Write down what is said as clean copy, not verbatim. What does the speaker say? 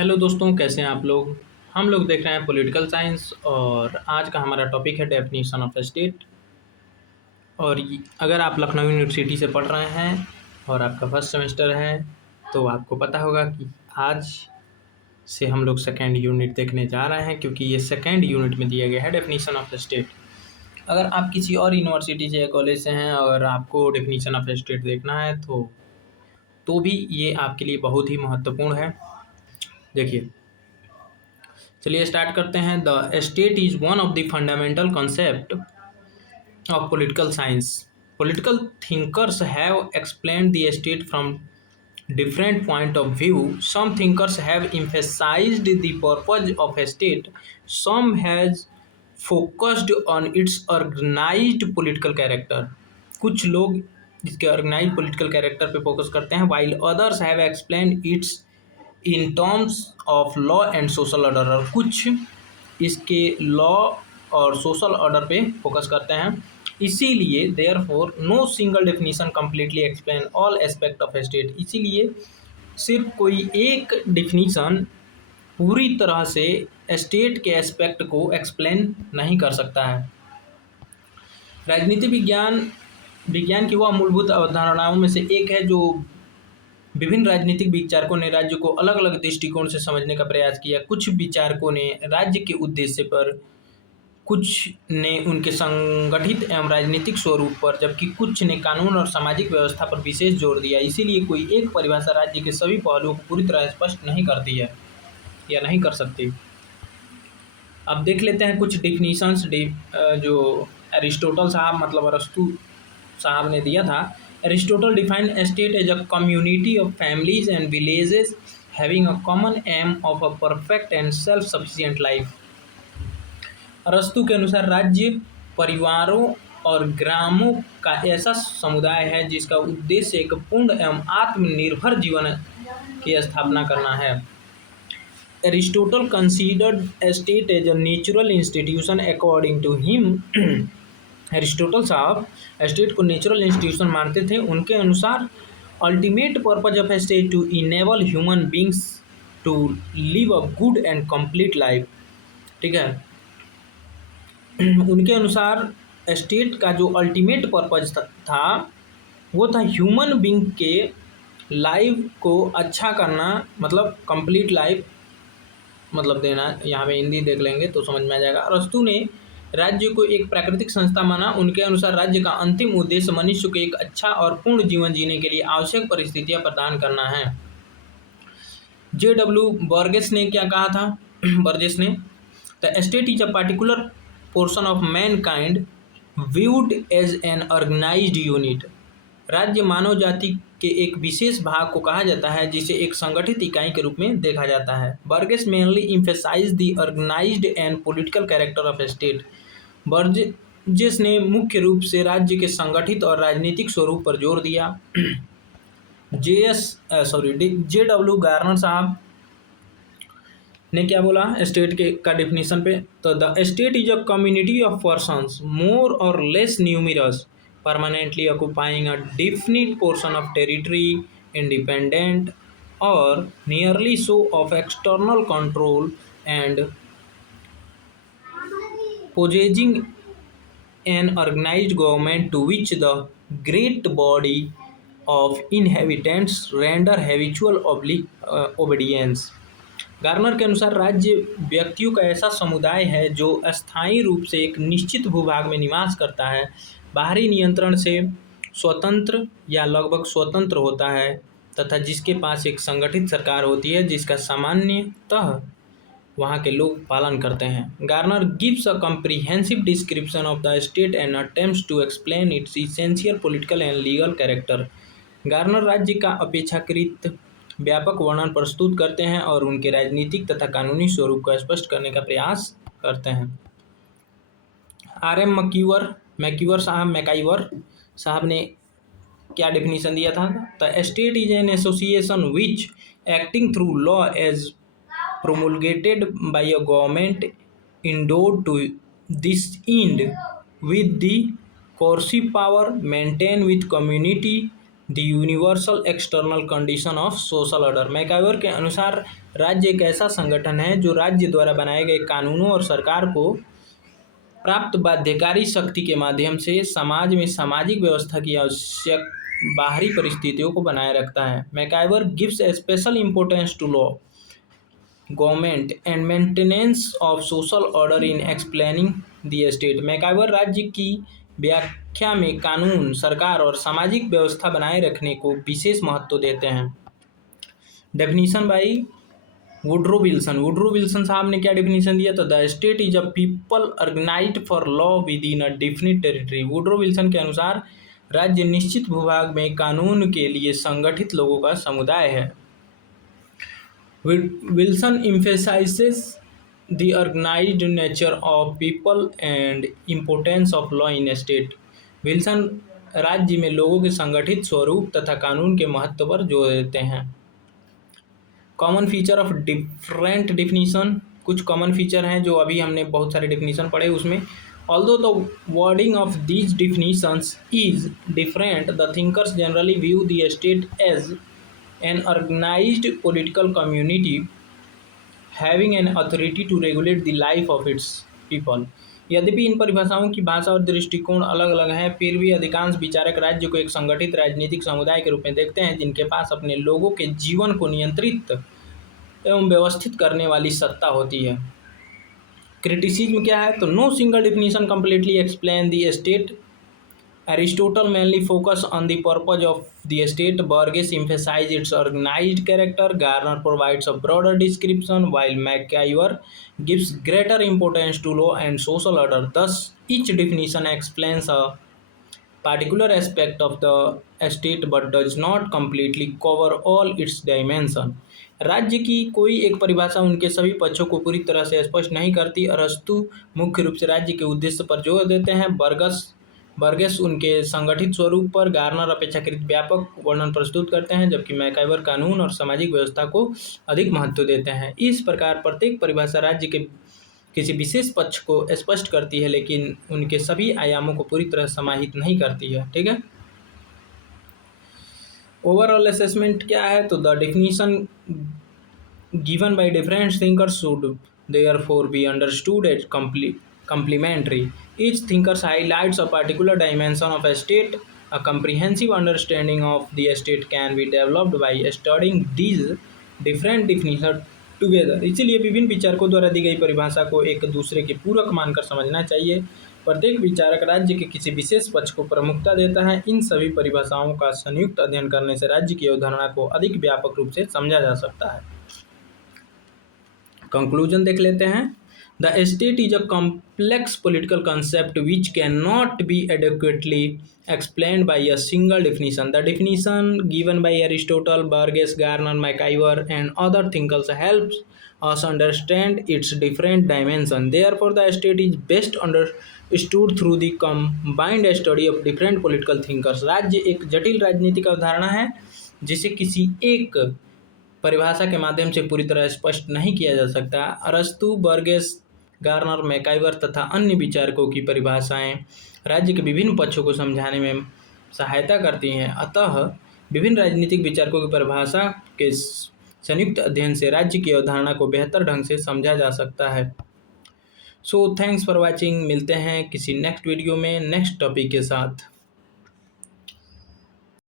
Hello दोस्तों, कैसे हैं आप लोग। हम लोग देख रहे हैं पॉलिटिकल साइंस और आज का हमारा टॉपिक है डेफिनेशन ऑफ स्टेट। और अगर आप लखनऊ यूनिवर्सिटी से पढ़ रहे हैं और आपका फर्स्ट सेमेस्टर है तो आपको पता होगा कि आज से हम लोग सेकेंड यूनिट देखने जा रहे हैं, क्योंकि ये सेकेंड यूनिट में दिया गया है डेफिनेशन ऑफ स्टेट। अगर आप किसी और यूनिवर्सिटी से या कॉलेज से हैं और आपको डेफिनेशन ऑफ स्टेट देखना है तो भी ये आपके लिए बहुत ही महत्वपूर्ण है। देखिए, चलिए स्टार्ट करते हैं। The state is one of the fundamental concept of political science. Political thinkers have explained the state from different point of view. Some thinkers have emphasized the purpose of a state. Some has focused on its organized political character. कुछ लोग इसके organise political character पे focus करते हैं, while others have explained its in terms of law and social order. और कुछ इसके law और सोशल ऑर्डर पे फोकस करते हैं। इसीलिए therefore no single definition completely explain all aspect of state. इसीलिए सिर्फ कोई एक डेफिनेशन पूरी तरह से स्टेट के एस्पेक्ट को एक्सप्लेन नहीं कर सकता है। राजनीति विज्ञान की वह मूलभूत अवधारणाओं में से एक है जो विभिन्न राजनीतिक विचारकों ने राज्य को अलग अलग दृष्टिकोण से समझने का प्रयास किया। कुछ विचारकों ने राज्य के उद्देश्य पर, कुछ ने उनके संगठित एवं राजनीतिक स्वरूप पर, जबकि कुछ ने कानून और सामाजिक व्यवस्था पर विशेष जोर दिया। इसीलिए कोई एक परिभाषा राज्य के सभी पहलुओं को पूरी तरह स्पष्ट नहीं करती है या नहीं कर सकती। अब देख लेते हैं कुछ डिफिनीशंस जो एरिस्टोटल साहब मतलब अरस्तु साहब ने दिया था। Aristotle define state as a community of families and villages having a common aim of a perfect and self sufficient life. अरस्तु के अनुसार राज्य परिवारों और ग्रामों का ऐसा समुदाय है जिसका उद्देश्य एक पूर्ण एवं आत्मनिर्भर जीवन की स्थापना करना है। Aristotle considered state as a natural institution according to him. Aristotle साहब स्टेट को नेचुरल इंस्टीट्यूशन मानते थे। उनके अनुसार ultimate purpose of state to enable human beings to live a good and complete life. ठीक है, उनके अनुसार स्टेट का जो अल्टीमेट पर्पज था वो था ह्यूमन बींग के लाइफ को अच्छा करना, मतलब कंप्लीट लाइफ मतलब देना। यहाँ पे हिंदी देख लेंगे तो समझ में आ जाएगा। अरस्तु ने राज्य को एक प्राकृतिक संस्था माना। उनके अनुसार राज्य का अंतिम उद्देश्य मनुष्य को एक अच्छा और पूर्ण जीवन जीने के लिए आवश्यक परिस्थितियां प्रदान करना है। J.W. बर्गेस ने क्या कहा था? बर्जेस ने, the state is a particular portion of mankind viewed as an organised unit. राज्य मानव जाति के एक विशेष भाग को कहा जाता है जिसे एक संगठित इकाई के रूप में देखा जाता है। Burgess mainly emphasise the organised and political character of state. Burgess ने मुख्य रूप से राज्य के संगठित और राजनीतिक स्वरूप पर जोर दिया। J.W. गार्नर साहब ने क्या बोला स्टेट के का डिफिनीशन पे? तो the state is a community of persons more or less numerous permanently occupying a definite portion of territory, independent or nearly so of external control and possessing an organized government to which the great body of inhabitants render habitual obedience। Garner के अनुसार राज्य व्यक्तियों का ऐसा समुदाय है जो अस्थायी रूप से एक निश्चित भूभाग में निवास करता है, बाहरी नियंत्रण से स्वतंत्र या लगभग स्वतंत्र होता है तथा जिसके पास एक संगठित सरकार होती है जिसका सामान्यतः वहाँ के लोग पालन करते हैं। Garner gives a comprehensive description of the state and attempts to explain its essential political and legal character. Garner राज्य का अपेक्षाकृत व्यापक वर्णन प्रस्तुत करते हैं और उनके राजनीतिक तथा कानूनी स्वरूप को स्पष्ट करने का प्रयास करते हैं। R.M. मैकाइवर साहब ने क्या डेफिनेशन दिया था? The state is an association which acting through law as promulgated by a government endowed to this end with the coercive power maintained with community the universal external condition of social order. MacIver के अनुसार राज्य एक ऐसा संगठन है जो राज्य द्वारा बनाए गए कानूनों और सरकार को प्राप्त बाध्यकारी शक्ति के माध्यम से समाज में सामाजिक व्यवस्था की आवश्यक बाहरी परिस्थितियों को बनाए रखता है। MacIver gives a special importance to law, government and maintenance of social order in explaining the state. MacIver राज्य की व्याख्या में कानून, सरकार और सामाजिक व्यवस्था बनाए रखने को विशेष महत्व देते हैं। Definition by Woodrow Wilson. Woodrow Wilson साहब ने क्या डेफिनेशन दिया? तो the state is a people organised for law within a definite territory. Woodrow Wilson के अनुसार राज्य निश्चित भूभाग में कानून के लिए संगठित लोगों का समुदाय है। Wilson emphasizes the organized nature of people and importance of law in a state। Wilson राज्य में लोगों के संगठित स्वरूप तथा कानून के महत्व पर जोर देते हैं। Common feature of different definition. कुछ कॉमन फीचर हैं जो अभी हमने बहुत सारे डिफिनीशन पढ़े उसमें। Although the wording of these definitions is different, the thinkers generally view the state as an organized political community having an authority to regulate the life of its people। यद्यपि इन परिभाषाओं की भाषा और दृष्टिकोण अलग अलग हैं, फिर भी अधिकांश विचारक राज्य को एक संगठित राजनीतिक समुदाय के रूप में देखते हैं जिनके पास अपने लोगों के जीवन को नियंत्रित एवं व्यवस्थित करने वाली सत्ता होती है। क्रिटिसिज्म क्या है? तो no single definition completely explain the state. Aristotle mainly focused on the purpose of the state. Burgess emphasized its organized character. Garner provides a broader description, while McIver gives greater importance to law and social order. Thus, each definition explains a particular aspect of the state but does not completely cover all its dimensions। राज्य की कोई एक परिभाषा उनके सभी पक्षों को पूरी तरह से स्पष्ट नहीं करती। अरस्तु मुख्य रूप से राज्य के उद्देश्य पर जोर देते हैं। बर्गेस उनके संगठित स्वरूप पर, गार्नर अपेक्षाकृत व्यापक वर्णन प्रस्तुत करते हैं, जबकि मैकाइवर कानून और सामाजिक व्यवस्था को अधिक महत्व देते हैं। इस प्रकार प्रत्येक परिभाषा राज्य के किसी विशेष पक्ष को स्पष्ट करती है लेकिन उनके सभी आयामों को पूरी तरह समाहित नहीं करती है। ठीक है। ओवरऑल असेसमेंट क्या है? तो the definition given by different thinkers should therefore be understood as complementary। Each thinker highlights a particular dimension of a state. A comprehensive understanding of the state can be developed by studying these different definitions together। इसीलिए विभिन्न विचारकों द्वारा दी गई परिभाषा को एक दूसरे के पूरक मानकर समझना चाहिए। प्रत्येक विचारक राज्य के किसी विशेष पक्ष को प्रमुखता देता है। इन सभी परिभाषाओं का संयुक्त अध्ययन करने से राज्य की अवधारणा को अधिक व्यापक रूप से समझा जा सकता है। कंक्लूजन देख लेते हैं। The state is a complex political concept which cannot be adequately explained by a single definition। The definition given by Aristotle, Burgess, Garner, McIver, and other thinkers helps us understand its different dimensions। Therefore, the state is best understood through the combined study of different political thinkers। राज्य एक जटिल राजनीतिक अवधारणा है जिसे किसी एक परिभाषा के माध्यम से पूरी तरह स्पष्ट नहीं किया जा सकता। अरस्तु, बर्गेस, गार्नर, मैकाइवर तथा अन्य विचारकों की परिभाषाएं राज्य के विभिन्न पक्षों को समझाने में सहायता करती हैं। अतः विभिन्न राजनीतिक विचारकों की परिभाषा के संयुक्त अध्ययन से राज्य की अवधारणा को बेहतर ढंग से समझा जा सकता है। So thanks for watching. मिलते हैं किसी नेक्स्ट वीडियो में नेक्स्ट टॉपिक के साथ।